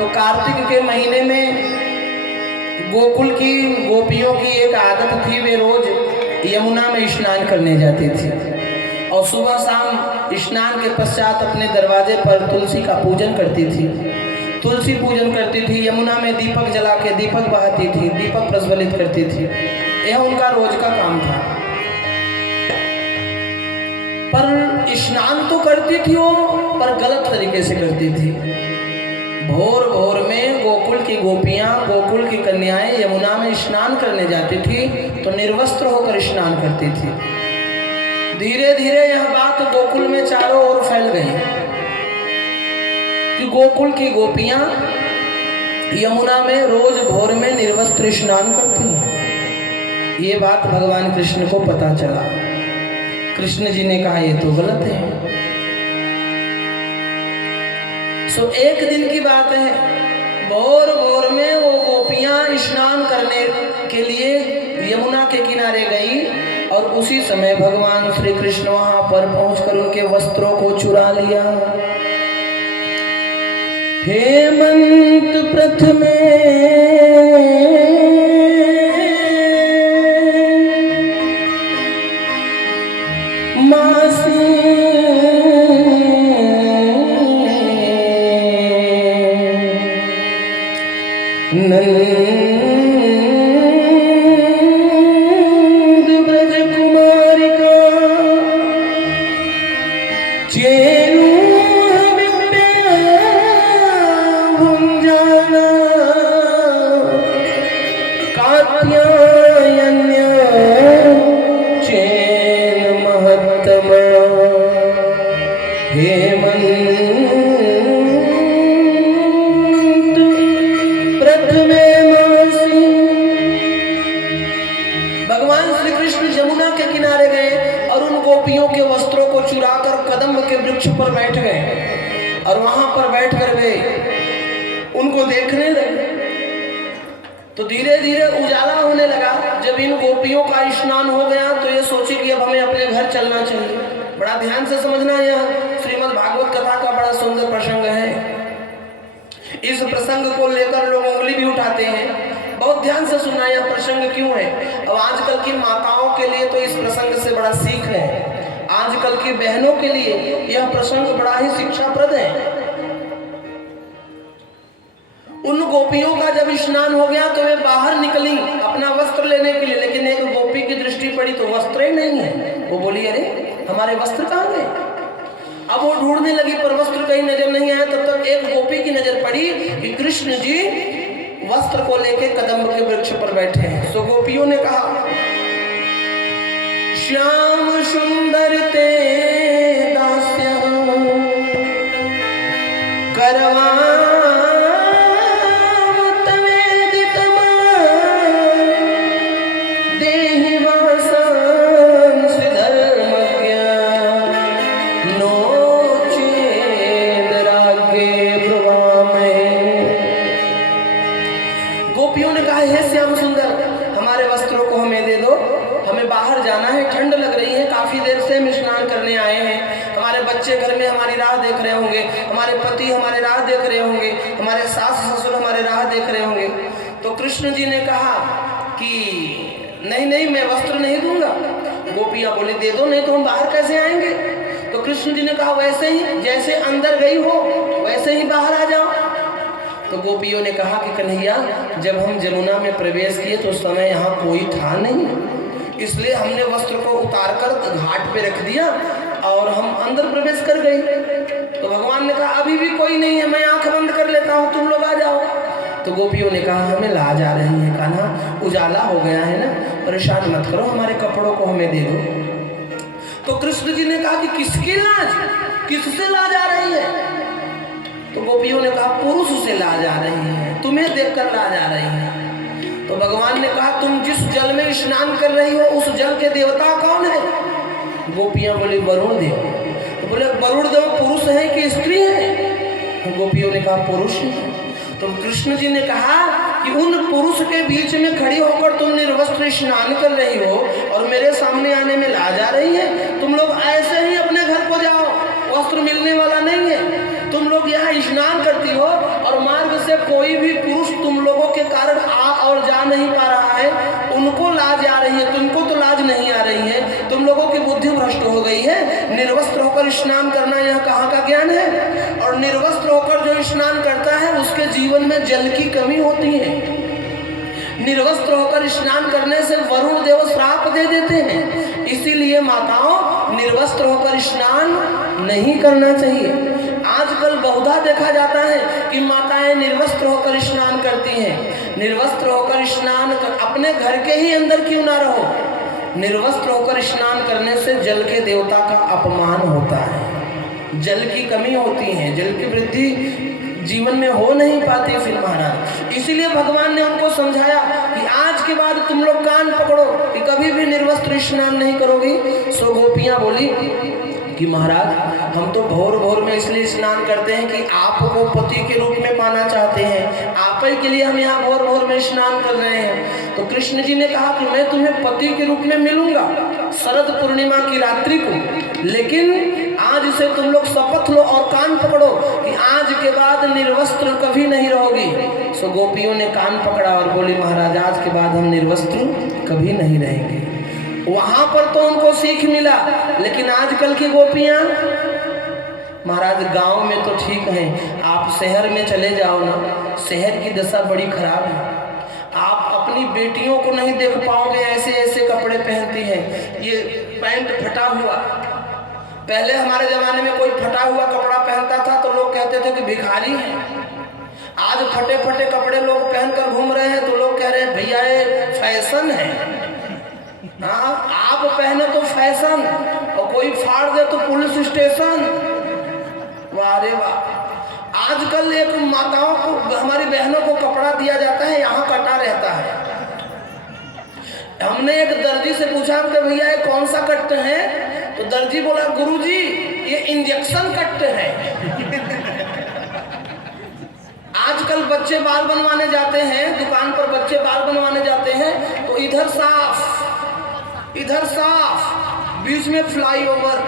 तो कार्तिक के महीने में गोकुल की गोपियों की एक आदत थी, वे रोज यमुना में स्नान करने जाती थी और सुबह शाम स्नान के पश्चात अपने दरवाजे पर तुलसी का पूजन करती थी। तुलसी पूजन करती थी, यमुना में दीपक जला के दीपक बहाती थी, दीपक प्रज्वलित करती थी। यह उनका रोज का काम था। पर स्नान तो करती थी वो, पर गलत तरीके से करती थी। भोर भोर में गोकुल की गोपियां, गोकुल की कन्याएं यमुना में स्नान करने जाती थी तो निर्वस्त्र होकर स्नान करती थी। धीरे धीरे यह बात गोकुल में चारों ओर फैल गई कि गोकुल की गोपियां यमुना में रोज भोर में निर्वस्त्र स्नान करती हैं। ये बात भगवान कृष्ण को पता चला। कृष्ण जी ने कहा ये तो गलत है। सो एक दिन की बात है, भोर भोर में वो गोपियां स्नान करने के लिए यमुना के किनारे गई और उसी समय भगवान श्री कृष्ण वहां पर पहुंचकर उनके वस्त्रों को चुरा लिया। हेमंत प्रथमे मासी नंद ब्रज कुमारिका चेनु विद्या भुंजाना कात्यायन्या चेन महत्तमा हेमंत प्रथमे मासी। भगवान श्री कृष्ण यमुना के किनारे गए और उन गोपियों के वस्त्रों को चुराकर कदम्ब के वृक्ष पर बैठ गए और वहां पर बैठ कर वे उनको देखने लगे। तो धीरे धीरे उजाला होने लगा। जब इन गोपियों का स्नान हो गया तो ये सोचे कि अब हमें अपने घर चलना चाहिए। बड़ा ध्यान से समझना, यह श्रीमद् भागवत कथा का बड़ा सुंदर प्रसंग है। इस प्रसंग को लेकर लोग उंगली भी उठाते हैं। बहुत ध्यान से सुनना, यह प्रसंग क्यों है। अब आजकल की माताओं के लिए तो इस प्रसंग से बड़ा सीख है, आजकल की बहनों के लिए यह प्रसंग बड़ा ही शिक्षाप्रद है। उन गोपियों का जब स्नान हो गया तो वे बाहर निकली अपना वस्त्र लेने के लिए, लेकिन एक गोपी की दृष्टि पड़ी तो वस्त्र ही नहीं है। वो बोली अरे हमारे वस्त्र कहाँ गए। अब वो ढूंढने लगी पर वस्त्र कहीं नजर नहीं आया। तब तक एक गोपी की नजर पड़ी कि कृष्ण जी वस्त्र को लेके कदम्ब के वृक्ष पर बैठे हैं। तो गोपियों ने कहा श्याम सुंदर ते दास्य करवा घर में हमारी राह देख रहे होंगे, हमारे पति हमारे राह देख रहे होंगे, हमारे सास ससुर हमारे राह देख रहे होंगे। तो कृष्ण जी ने कहा कि नहीं नहीं मैं वस्त्र नहीं दूंगा। गोपियां बोले दे दो, नहीं तो हम बाहर कैसे आएंगे। तो कृष्ण जी ने कहा वैसे ही जैसे अंदर गई हो वैसे ही बाहर आ जाओ। तो गोपियों ने कहा कि कन्हैया जब हम यमुना में प्रवेश किए तो उस समय यहाँ कोई था नहीं, इसलिए हमने वस्त्र को उतारकर घाट पे रख दिया और हम अंदर प्रवेश कर गए। तो भगवान ने कहा अभी भी कोई नहीं है, मैं आंख बंद कर लेता हूँ, तुम लोग आ जाओ। तो गोपियों ने कहा हमें लाज आ रही है कान्हा, उजाला हो गया है ना, परेशान मत करो, हमारे कपड़ों को हमें दे दो। तो कृष्ण जी ने कहा कि किसकी लाज, किससे लाज आ रही है। तो गोपियों ने कहा पुरुष से लाज आ रही है, तुम्हें देखकर लाज आ रही है। तो भगवान ने कहा तुम जिस जल में स्नान कर रही हो उस जल के देवता कौन है। गोपियां बोले वरुण देव। तो बोले वरुण देव पुरुष है कि स्त्री है। तो गोपियों ने कहा पुरुष है। तो कृष्ण जी ने कहा कि उन पुरुष के बीच में खड़ी होकर तुम निर्वस्त्र स्नान कर रही हो और मेरे सामने आने में लाज आ रही है। तुम लोग ऐसे ही अपने घर को जाओ, वस्त्र मिलने वाला नहीं है। तुम लोग यहाँ स्नान करती हो और मार्ग से उसके जीवन में जल की कमी होती है। निर्वस्त्र होकर स्नान करने से वरुण देव श्राप दे देते हैं। इसीलिए माताओं, निर्वस्त्र होकर स्नान नहीं करना चाहिए। आजकल बहुधा देखा जाता है कि माताएं निर्वस्त्र होकर स्नान करती हैं। निर्वस्त्र होकर स्नान अपने घर के ही अंदर क्यों ना रहो, निर्वस्त्र होकर स्नान करने से जल के देवता का अपमान होता है, जल की कमी होती है, जल की वृद्धि जीवन में हो नहीं पाती फिर महाराज। इसीलिए भगवान ने उनको समझाया कि आज के बाद तुम लोग कान पकड़ो कि कभी भी निर्वस्त्र स्नान नहीं करोगी। सो गोपियां बोली कि महाराज हम तो भोर भोर में इसलिए स्नान करते हैं कि आपको पति के रूप में पाना चाहते हैं, आप ही के लिए हम यहाँ भोर भोर में स्नान कर रहे हैं। तो कृष्ण जी ने कहा कि मैं तुम्हें पति के रूप में मिलूंगा शरद पूर्णिमा की रात्रि को, लेकिन आज से तुम लोग शपथ लो और कान पकड़ो कि आज के बाद निर्वस्त्र कभी नहीं रहोगी। सो गोपियों ने कान पकड़ा और बोली महाराज आज के बाद हम निर्वस्त्र कभी नहीं रहेंगे। वहां पर तो उनको सीख मिला, लेकिन आजकल की गोपियां महाराज गांव में तो ठीक है, आप शहर में चले जाओ ना, शहर की दशा बड़ी खराब है। आप अपनी बेटियों को नहीं देख पाओगे, ऐसे ऐसे कपड़े पहनती हैं, ये पैंट फटा हुआ। पहले हमारे जमाने में कोई फटा हुआ कपड़ा पहनता था तो लोग कहते थे कि भिखारी है। आज फटे फटे कपड़े लोग पहनकर घूम रहे हैं तो लोग कह रहे हैं भैया ये फैशन है। हाँ, आप पहने तो फैशन और कोई फाड़ दे तो पुलिस स्टेशन। वाह रे वाह। आजकल एक माताओं को, हमारी बहनों को कपड़ा दिया जाता है, यहाँ कटा रहता है। हमने एक दर्जी से पूछा कि भैया ये कौन सा कट है, तो दर्जी बोला गुरुजी ये इंजेक्शन कट है। आजकल बच्चे बाल बनवाने जाते हैं, दुकान पर बच्चे बाल बनवाने जाते हैं तो इधर साफ इधर साफ, बीच में फ्लाईओवर।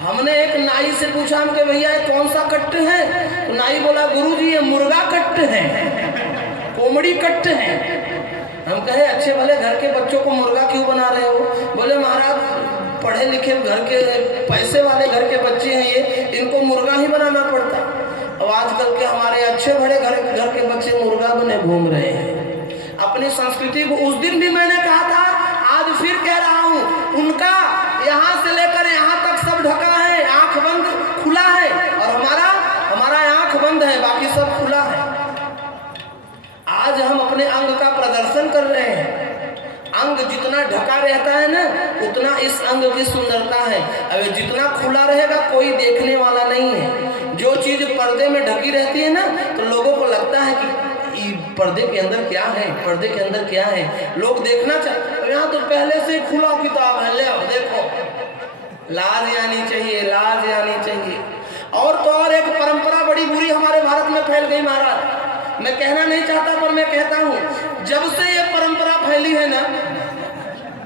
हमने एक नाई से पूछा हम कि भैया ये कौन सा कट है, तो नाई बोला गुरुजी ये मुर्गा कट है, कोमड़ी कट है। हम कहे अच्छे भले घर के बच्चों को मुर्गा क्यों बना रहे हो? बोले महाराज पढ़े लिखे घर के, पैसे वाले घर के बच्चे हैं ये, इनको मुर्गा ही बनाना पड़ता। अब आजकल के हमारे अच्छे बड़े घर के बच्चे मुर्गा बने घूम रहे हैं। अपनी संस्कृति को उस दिन भी मैंने कहा था, आज फिर कह रहा हूँ, उनका यहाँ से लेकर यहाँ तक सब ढका है, आंख बंद खुला है, और हमारा आंख बंद है, बाकी सब खुला है। आज हम अपने अंग का प्रदर्शन कर रहे हैं। अंग जितना ढका रहता है ना, उतना इस अंग की सुंदरता है। अब जितना खुला रहेगा कोई देखने वाला नहीं है। जो चीज पर्दे में ढकी रहती है ना, तो लोगों को लगता है कि पर्दे के अंदर क्या है, पर्दे के अंदर क्या है, लोग देखना चाहते। तो यहाँ तो पहले से खुला किताब है, ले देखो। लाज आनी चाहिए, लाज आनी चाहिए। और तो और एक परंपरा बड़ी बुरी हमारे भारत में फैल गई महाराज। मैं कहना नहीं चाहता पर मैं कहता हूँ, जब से ये परंपरा फैली है ना,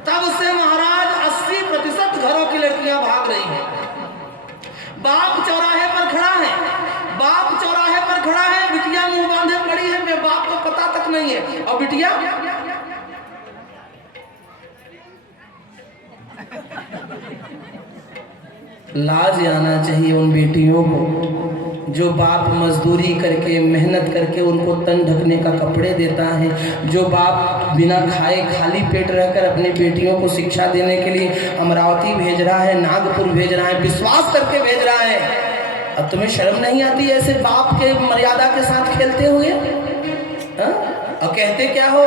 तब से महाराज 80% घरों की लड़कियां भाग रही हैं। बाप चौराहे पर खड़ा है, बाप चौराहे पर खड़ा है, बिटिया मुंह बांधे पड़ी है, मैं बाप को पता तक नहीं है, और बिटिया लाज आना चाहिए उन बेटियों को जो बाप मजदूरी करके मेहनत करके उनको तन ढकने का कपड़े देता है, जो बाप बिना खाए खाली पेट रहकर अपनी बेटियों को शिक्षा देने के लिए अमरावती भेज रहा है, नागपुर भेज रहा है, विश्वास करके भेज रहा है। अब तुम्हें शर्म नहीं आती ऐसे बाप के मर्यादा के साथ खेलते हुए? और कहते क्या हो,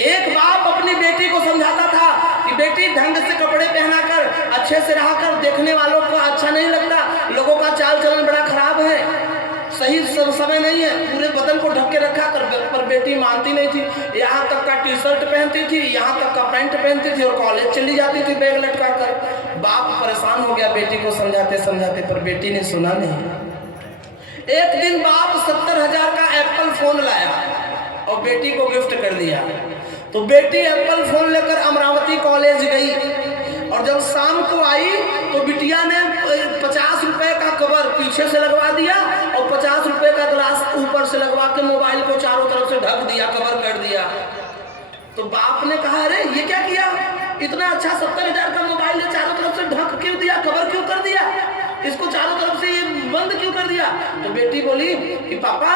एक बाप अपनी बेटी को समझाता था कि बेटी ढंग से कपड़े पहना कर, अच्छे से रहा कर, देखने वालों को अच्छा नहीं लगता, लोगों का चाल चलन बड़ा खराब है, सही समय नहीं है, पूरे बदन को ढक के रखा कर। पर बेटी मानती नहीं थी, यहाँ तक का टी शर्ट पहनती थी, यहाँ तक का पैंट पहनती थी और कॉलेज चली जाती थी बैग लटका कर। बाप परेशान हो गया बेटी को समझाते समझाते, पर बेटी ने सुना नहीं। एक दिन बाप 70,000 का एप्पल फोन लाया और बेटी को गिफ्ट कर दिया। तो बेटी एप्पल फोन लेकर अमरावती कॉलेज गई, और जब शाम को आई तो बिटिया ने 50 रुपए का कवर पीछे से लगवा दिया और 50 रुपए का ग्लास ऊपर से लगवा के मोबाइल को चारों तरफ से ढक दिया, कवर कर दिया। तो बाप ने कहा अरे ये क्या किया, इतना अच्छा 70,000 का मोबाइल चारों तरफ से ढक क्यों दिया, कवर क्यों कर दिया? इसको चारों तरफ से ये बंद क्यों कर दिया? तो बेटी बोली कि पापा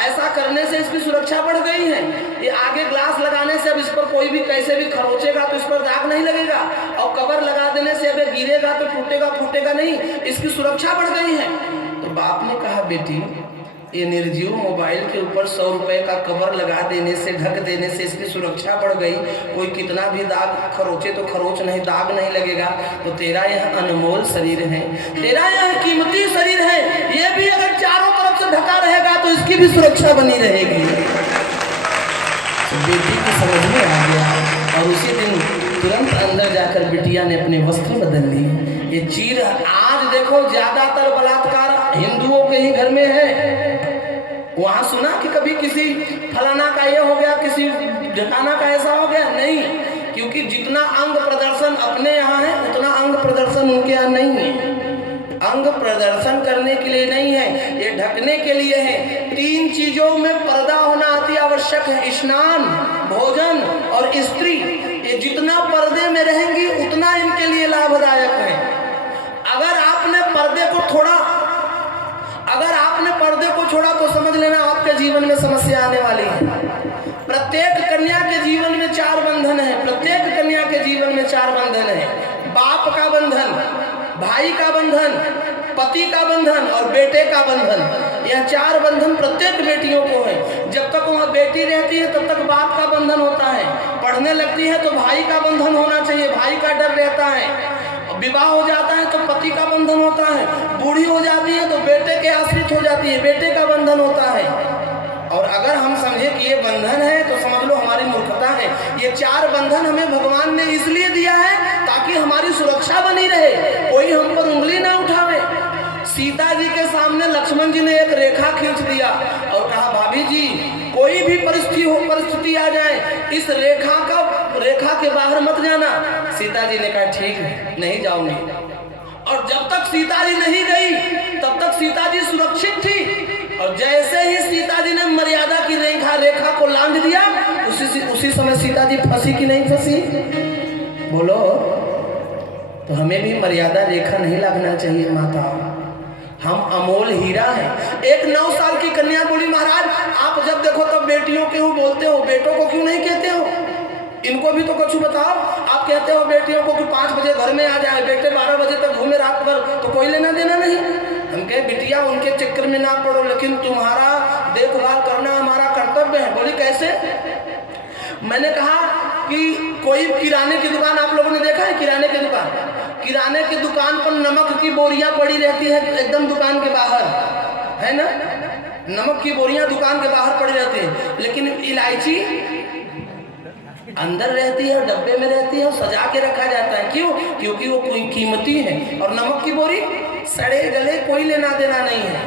ऐसा करने से इसकी सुरक्षा बढ़ गई है, ये आगे ग्लास लगाने से अब इस पर कोई भी कैसे भी खरोचेगा तो इस पर दाग नहीं लगेगा, और कवर लगा देने से अगर गिरेगा तो टूटेगा फूटेगा नहीं, इसकी सुरक्षा बढ़ गई है। तो बाप ने कहा बेटी ये निर्जीव मोबाइल के ऊपर 100 रुपए का कवर लगा देने से, ढक देने से इसकी सुरक्षा बढ़ गई, कोई कितना भी दाग खरोचे तो खरोच नहीं, दाग नहीं लगेगा। तो तेरा यह अनमोल शरीर है, तेरा यह कीमती शरीर है, ये भी अगर चारों तरफ से ढका रहेगा तो इसकी भी सुरक्षा बनी रहेगी। तो बेटी की समझ में आ गया और उसी दिन तुरंत अंदर जाकर बिटिया ने अपने वस्त्र बदल लिए। ये चीर आज देखो ज्यादातर बलात्कार हिंदुओं के ही घर में है। वहां सुना कि कभी किसी फलाना का ये हो गया, किसी ढकाना का ऐसा हो गया? नहीं, क्योंकि जितना अंग प्रदर्शन अपने यहाँ है उतना अंग प्रदर्शन उनके यहाँ नहीं है। अंग प्रदर्शन करने के लिए नहीं है, ये ढकने के लिए है। 3 चीजों में पर्दा होना अति आवश्यक है, स्नान, भोजन और स्त्री। ये जितना पर्दे में रहेंगी उतना इनके लिए लाभदायक है। अगर आपने पर्दे को छोड़ा तो समझ लेना आपके जीवन में समस्या आने वाली है। प्रत्येक कन्या के जीवन में 4 बंधन है, प्रत्येक कन्या के जीवन में 4 बंधन है। बाप का बंधन, भाई का बंधन, पति का बंधन और बेटे का बंधन। यह 4 बंधन प्रत्येक बेटियों को है। जब तक वह बेटी रहती है तब तक बाप का बंधन होता है, पढ़ने लगती है तो भाई का बंधन होना चाहिए, भाई का डर रहता है। विवाह हो जाता है तो पति का बंधन होता है, बूढ़ी हो जाती है तो बेटे के आश्रित हो जाती है, बेटे का बंधन होता है। और अगर हम समझे कि ये बंधन है तो समझ लो हमारी मूर्खता है। ये 4 बंधन हमें भगवान ने इसलिए दिया है ताकि हमारी सुरक्षा बनी रहे, कोई हम पर उंगली ना उठावे। सीता जी के सामने लक्ष्मण जी ने एक रेखा खींच दिया और कहा भाभी जी कोई भी परिस्थिति आ जाए इस रेखा के बाहर मत जाना। सीता जी ने कहा ठीक है, नहीं जाऊंगी। और जब तक सीता जी नहीं गई तब तक सीता जी सुरक्षित थी, और जैसे ही सीता जी ने मर्यादा की रेखा को लांघ दिया उसी समय सीता जी फंसी कि नहीं फंसी? बोलो। तो हमें भी मर्यादा रेखा नहीं लगना चाहिए माता, हम अमोल हीरा हैं। एक 9 साल की कन्या बोली महाराज आप जब देखो तब बेटियों क्यों बोलते हो, बेटों को क्यों नहीं कहते हो? इनको भी तो कुछ बताओ। आप कहते हो बेटियों को कि 5 बजे घर में आ जाए, बेटे 12 बजे तक घूमे रात भर, तो कोई लेना देना नहीं। हम कहे बिटिया उनके चक्कर में ना पड़ो, लेकिन तुम्हारा देखभाल करना हमारा कर्तव्य है। बोली कैसे? मैंने कहा कि कोई किराने की दुकान आप लोगों ने देखा है? किराने की दुकान पर नमक की बोरियां पड़ी रहती है एकदम दुकान के बाहर, है ना? नमक की बोरियां दुकान के बाहर पड़ी रहती है, लेकिन इलायची अंदर रहती है और डब्बे में रहती है और सजा के रखा जाता है। क्यों? क्योंकि वो कोई कीमती है। और नमक की बोरी सड़े गले कोई लेना देना नहीं है।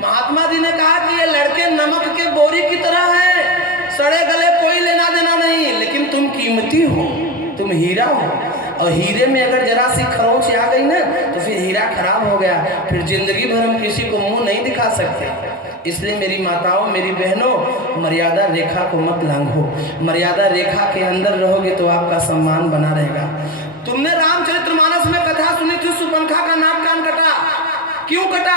महात्मा जी ने कहा कि ये लड़के नमक के बोरी की तरह हैं, सड़े गले कोई लेना देना नहीं, लेकिन तुम कीमती हो, तुम हीरा हो। और हीरे में अगर जरा सी खरोंच आ गई ना तो फिर हीरा खराब हो गया, फिर जिंदगी भर हम किसी को मुंह नहीं दिखा सकते। इसलिए मेरी माताओं, मेरी बहनों, मर्यादा रेखा को मत लांघो। मर्यादा रेखा के अंदर रहोगे तो आपका सम्मान बना रहेगा। तुमने रामचरितमानस में कथा सुनी थी, सुपनखा का नाक कान कटा। क्यों कटा?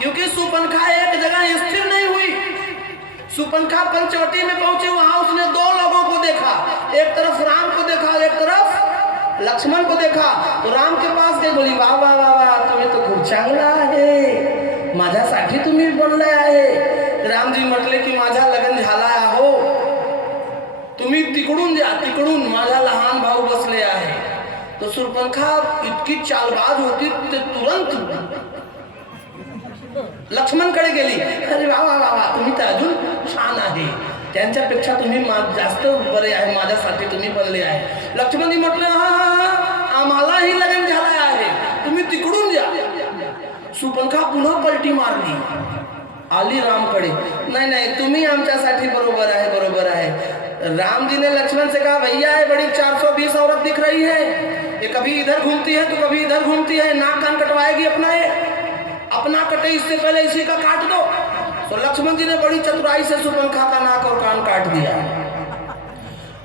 क्योंकि सुपनखा एक जगह स्थिर नहीं हुई। सुपनखा पंचवटी में पहुंचे, वहां उसने 2 लोगों को देखा, एक तरफ राम को देखा और एक तरफ लक्ष्मण को देखा। तो राम के पास गई, बोली वाह वाह वाह वाह, तुम्हें तो खूप चांगला आहे, माझ्यासाठी तुम्ही बनले आहे। राम जी म्हटले की माझा लग्न झाला हो, तुम्ही तिकडून जा, तिकडून माझा लहान भाऊ बसले आहे। तो सुपनखा इतकी चालबाज होती ते तुरंत लक्ष्मणकडे गेली। अरे वा वा वा, तुम्ही तर अजून छान आहे, त्यांच्यापेक्षा तुम्ही जास्त बरे आहे, माझ्यासाठी तुम्ही बनले आहे। लक्ष्मणजी म्हटले आम्हालाही लग्न झाले आहे, तुम्ही तिकडून जा। सुपनखा पुन्हा पलटी मारली, आली रामकडे, नहीं नहीं तुम्ही आमच्यासाठी बरोबर आहे, बरोबर आहे। राम जी ने लक्ष्मण से कहा भैया ये बड़ी 420 औरत दिख रही है, ये कभी इधर घूमती है तो कभी इधर घूमती है, नाक कान कटवाएगी अपना कटे, इससे पहले इसी का काट दो। तो लक्ष्मण जी ने बड़ी चतुराई से सुपनखा का नाक और कान काट दिया।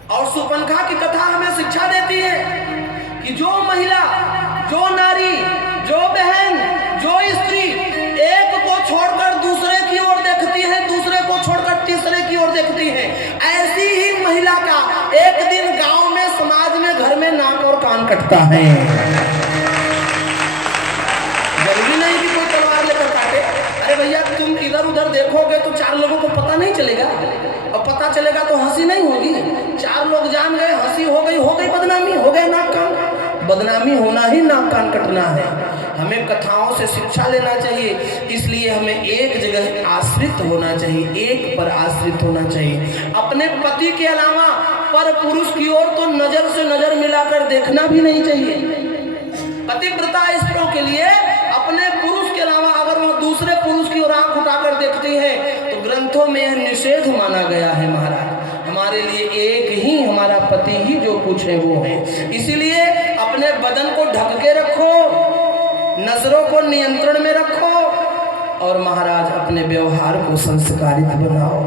और सुपनखा की कथा हमें शिक्षा देती है कि जो महिला, जो नारी, जो बहन कान कटता है। जरूरी नहीं कि कोई तलवार लेकर काटे। अरे भैया तुम इधर उधर देखोगे तो 4 लोगों को पता नहीं चलेगा, और पता चलेगा तो हंसी नहीं होगी। 4 लोग जान गए, हंसी हो गई बदनामी, हो गए नाक कान। बदनामी होना ही नाक कान कटना है। हमें कथाओं से शिक्षा लेना चाहिए, इसलिए हमें एक जगह आश्रित होना चाहिए, एक पर आश्रित होना चाहिए। अपने पति के अलावा पर पुरुष की ओर तो नजर से नजर मिलाकर देखना भी नहीं चाहिए। पतिव्रता स्त्रियों के लिए अपने पुरुष के अलावा अगर वो दूसरे पुरुष की ओर आंख उठाकर देखती है तो ग्रंथों में यह निषेध माना गया है। महाराज हमारे लिए एक ही हमारा पति ही जो कुछ है वो है। इसीलिए अपने बदन को ढक के रखो, नजरों को नियंत्रण में रखो, और महाराज अपने व्यवहार को संस्कारित बनाओ।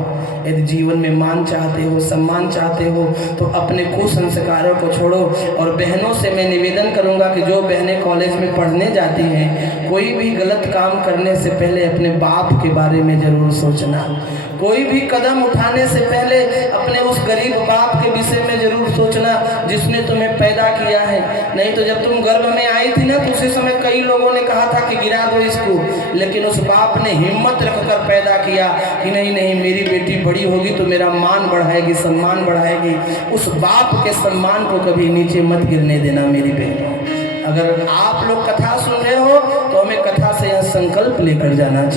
यदि जीवन में मान चाहते हो, सम्मान चाहते हो, तो अपने कुसंस्कारों को छोड़ो। और बहनों से मैं निवेदन करूंगा कि जो बहनें कॉलेज में पढ़ने जाती हैं, कोई भी गलत काम करने से पहले अपने बाप के बारे में जरूर सोचना। कोई भी कदम उठाने से पहले अपने उस गरीब बाप के विषय में जरूर सोचना जिसने तुम्हें पैदा किया है। नहीं तो जब तुम गर्भ में आई थी ना, तो उसी समय कई लोगों ने कहा था कि गिरा दो इसको, लेकिन उस बाप ने हिम्मत रखकर पैदा किया कि नहीं नहीं, मेरी बेटी बड़ी होगी तो मेरा मान बढ़ाएगी, सम्मान बढ़ाएगी। उस बाप के सम्मान को कभी नीचे मत गिरने देना मेरी बहनों। अगर आप लोग कथा सुन रहे हो तो हमें कथा से यह संकल्प लेकर जाना चाहिए।